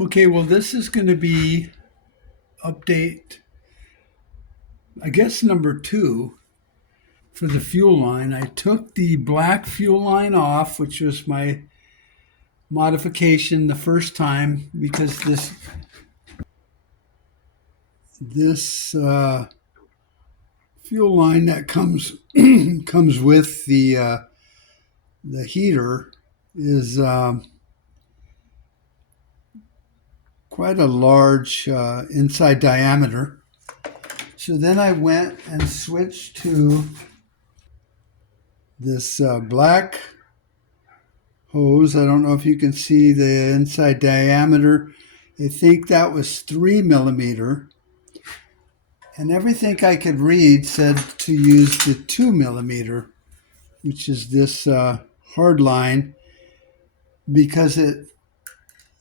Okay, well, this is going to be update, I guess, number 2 for the fuel line. I took the black fuel line off, which was my modification the first time, because this fuel line that comes comes with the heater is quite a large inside diameter. So then I went and switched to this black hose. I don't know if you can see the inside diameter. I think that was 3 millimeter. And everything I could read said to use the 2 millimeter, which is this hard line, because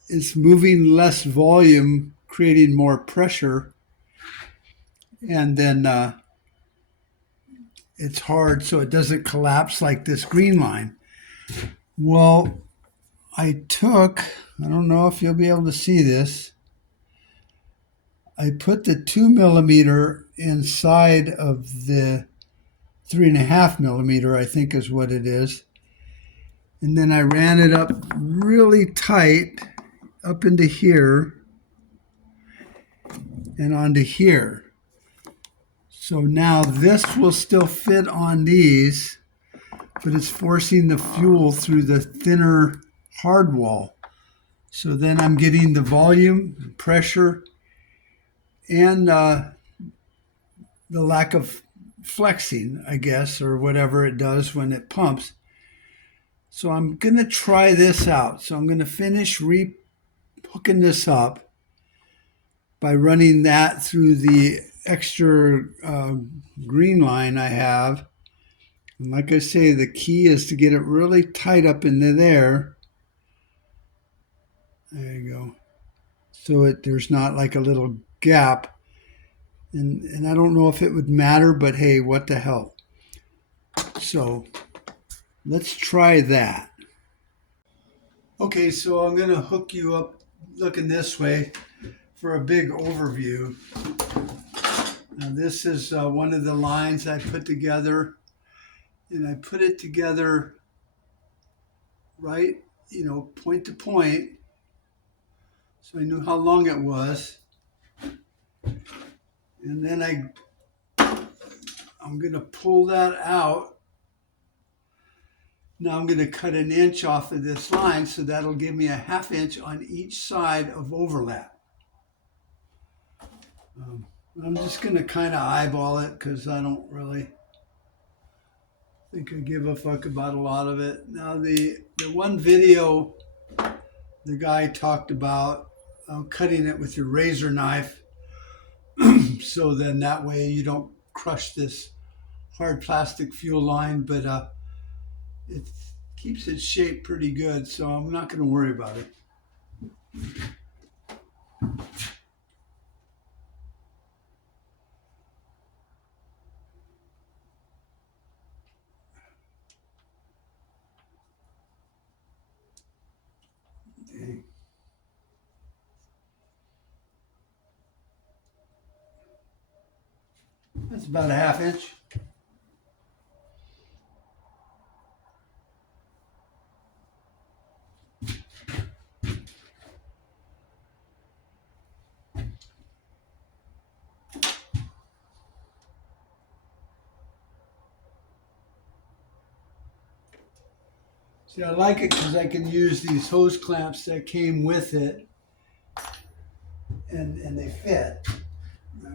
it's moving less volume, creating more pressure, and then it's hard so it doesn't collapse like this green line. Well, I don't know if you'll be able to see this. I put the 2 millimeter inside of the 3.5 millimeter, I think is what it is. And then I ran it up really tight up into here and onto here. So now this will still fit on these, but it's forcing the fuel through the thinner hard wall. So then I'm getting the volume, pressure, and the lack of flexing, I guess, or whatever it does when it pumps. So I'm going to try this out. So I'm going to finish hooking this up by running that through the extra green line I have. And like I say, the key is to get it really tight up into there. There you go. So there's not like a little gap. And I don't know if it would matter, but hey, what the hell. So let's try that. Okay, so I'm going to hook you up looking this way for a big overview. Now this is one of the lines I put together, and I put it together right, point to point, so I knew how long it was. And then I'm going to pull that out. Now I'm going to cut an inch off of this line, so that'll give me a 1/2 inch on each side of overlap. I'm just going to kind of eyeball it because I don't really think I give a fuck about a lot of it. Now the one video the guy talked about cutting it with your razor knife, so then that way you don't crush this hard plastic fuel line, but it keeps its shape pretty good, so I'm not going to worry about it. Okay. That's about a 1/2 inch. See, I like it because I can use these hose clamps that came with it, and they fit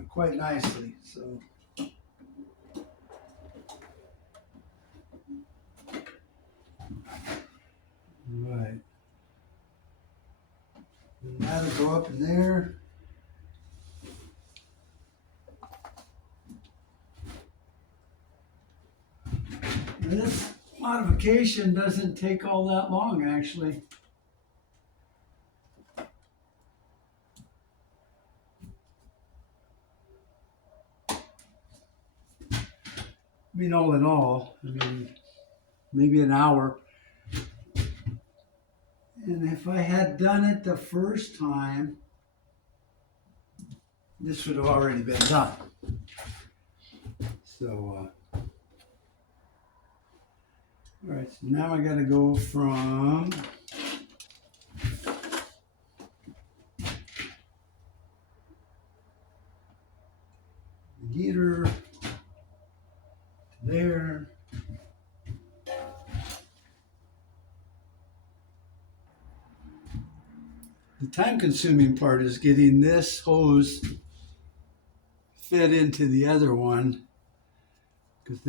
quite nicely. So, right. And that'll go up in there. And this modification doesn't take all that long, actually. I mean, all in all, maybe an hour. And if I had done it the first time, this would have already been done. So, all right, so now I got to go from the heater to there. The time-consuming part is getting this hose fed into the other one, because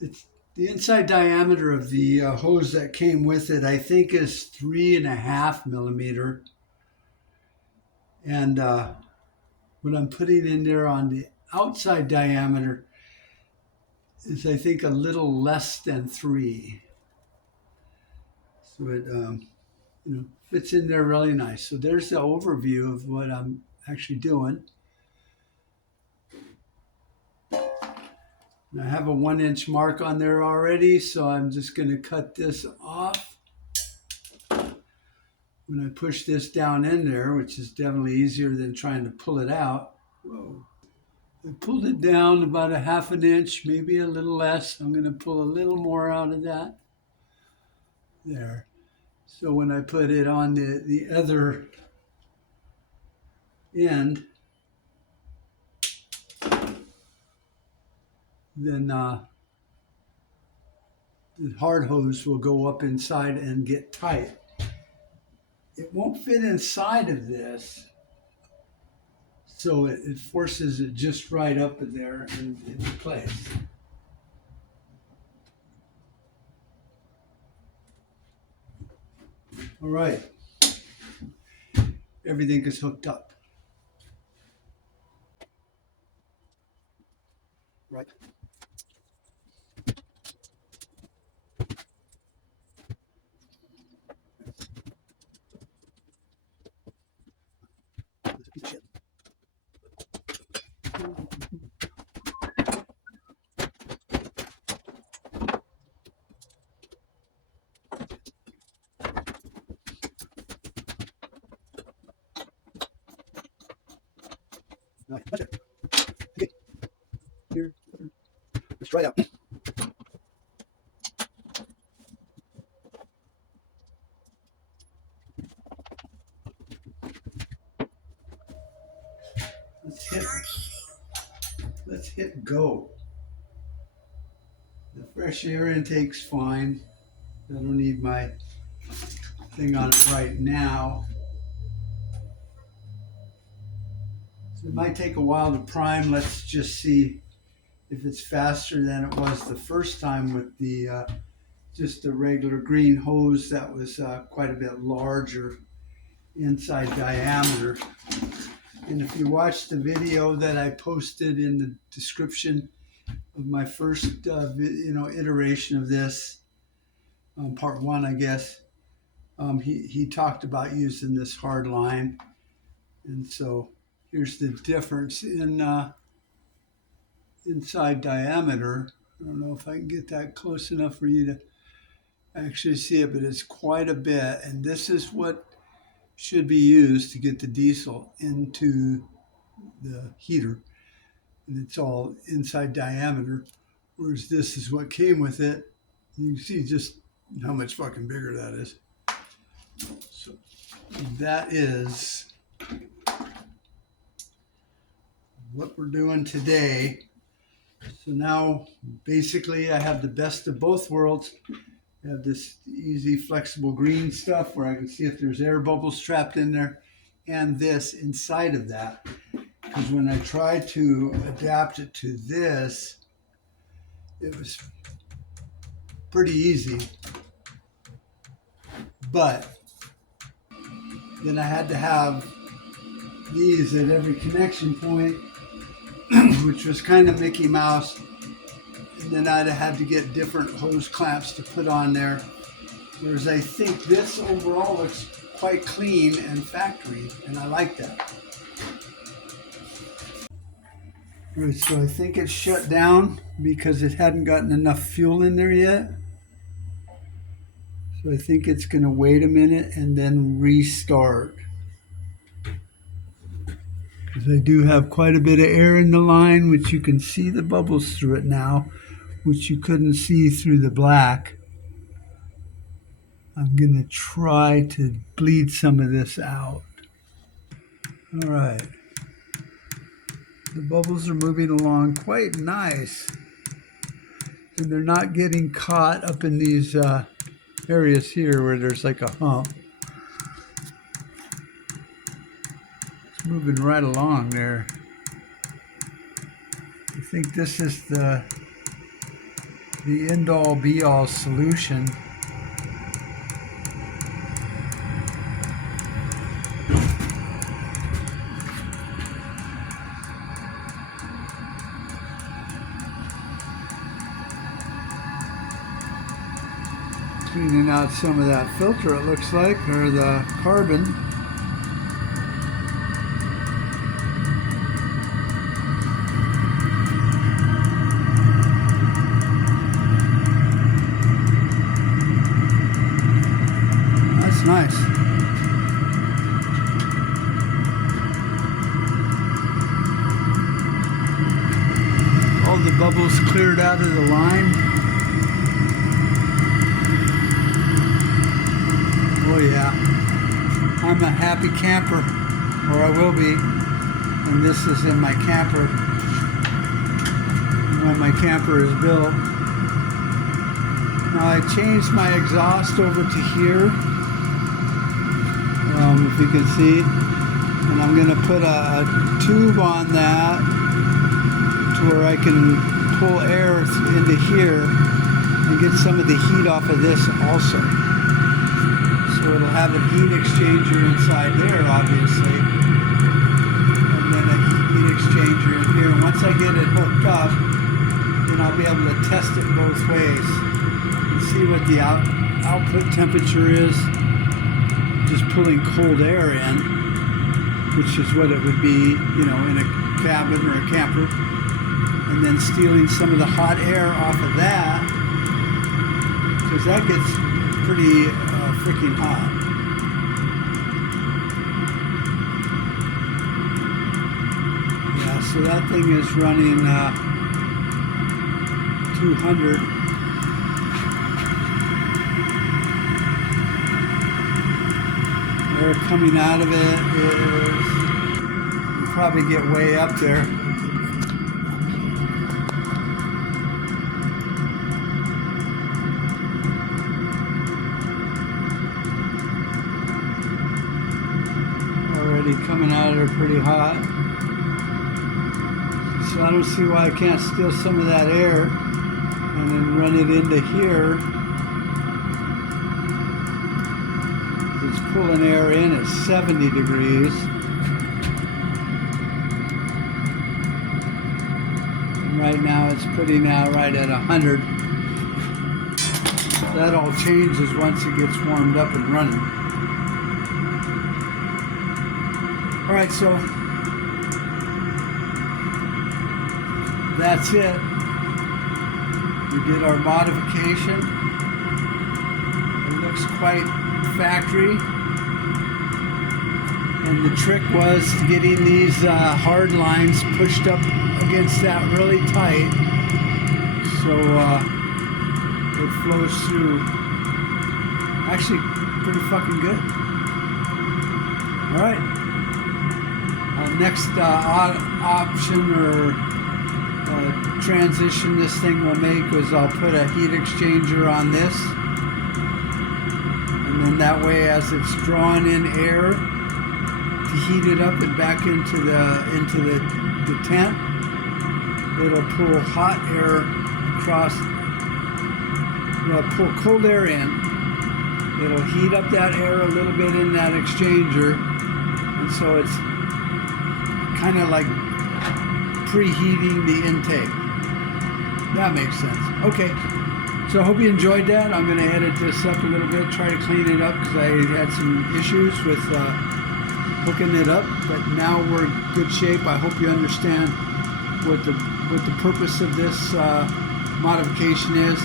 it's the inside diameter of the hose that came with it, I think, is 3.5 millimeter, and what I'm putting in there on the outside diameter is, I think, a little less than 3. So it fits in there really nice. So there's the overview of what I'm actually doing. And I have a 1-inch mark on there already, so I'm just going to cut this off. When I push this down in there, which is definitely easier than trying to pull it out. Whoa. I pulled it down about a 1/2 inch, maybe a little less. I'm going to pull a little more out of that. There. So when I put it on the other end, then the hard hose will go up inside and get tight. It won't fit inside of this, so it forces it just right up in there and into place. All right, everything is hooked up. Right. Right, that's it. Okay. Here. Let's try it out. Let's hit go. The fresh air intake's fine. I don't need my thing on it right now. So it might take a while to prime. Let's just see if it's faster than it was the first time with the just a regular green hose that was quite a bit larger inside diameter. And if you watch the video that I posted in the description of my first iteration of this, part 1, I guess, he talked about using this hard line. And so here's the difference in inside diameter. I don't know if I can get that close enough for you to actually see it, but it's quite a bit. And this is what should be used to get the diesel into the heater. And it's all inside diameter, whereas this is what came with it. You can see just how much fucking bigger that is. So that is what we're doing today. So now basically I have the best of both worlds. I have this easy flexible green stuff where I can see if there's air bubbles trapped in there, and this inside of that. Because when I tried to adapt it to this, it was pretty easy. But then I had to have these at every connection point, which was kind of Mickey Mouse. And then I'd have had to get different hose clamps to put on there. Whereas I think this overall looks quite clean and factory, and I like that. Right, so I think it's shut down because it hadn't gotten enough fuel in there yet. So I think it's going to wait a minute and then restart. Because I do have quite a bit of air in the line, which you can see the bubbles through it now, which you couldn't see through the black. I'm going to try to bleed some of this out. All right. The bubbles are moving along quite nice. And they're not getting caught up in these areas here where there's like a hump. It's moving right along there. I think this is the end-all be-all solution. Cleaning out some of that filter, it looks like, or the carbon. That's nice. All the bubbles cleared out of the line. Oh yeah, I'm a happy camper, or I will be, and this is in my camper, when my camper is built. Now I changed my exhaust over to here, if you can see, and I'm going to put a tube on that to where I can pull air into here and get some of the heat off of this also. So it'll have a heat exchanger inside there, obviously, and then a heat exchanger in here. And once I get it hooked up, then I'll be able to test it both ways and see what the output temperature is, just pulling cold air in, which is what it would be, you know, in a cabin or a camper, and then stealing some of the hot air off of that, because that gets pretty freaking hot. Yeah, so that thing is running 200. Air coming out of it is, you probably get way up there. Coming out of there pretty hot. So I don't see why I can't steal some of that air and then run it into here. It's pulling air in at 70 degrees. And right now it's putting out right at 100. That all changes once it gets warmed up and running. All right, so that's it. We did our modification. It looks quite factory. And the trick was getting these hard lines pushed up against that really tight so it flows through. Actually, pretty fucking good. All right. Next option or transition this thing will make is I'll put a heat exchanger on this, and then that way as it's drawing in air to heat it up and back into the tent, it'll pull hot air across, pull cold air in, it'll heat up that air a little bit in that exchanger, and so it's kind of like preheating the intake. That makes sense. Okay, so I hope you enjoyed that. I'm going to edit this up a little bit, try to clean it up because I had some issues with hooking it up, but now we're in good shape. I hope you understand what the purpose of this modification is.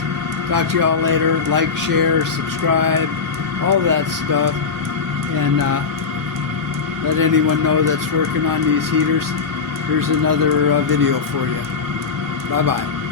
Talk to you all later. Like, share, subscribe, all that stuff. And let anyone know that's working on these heaters. Here's another video for you. Bye-bye.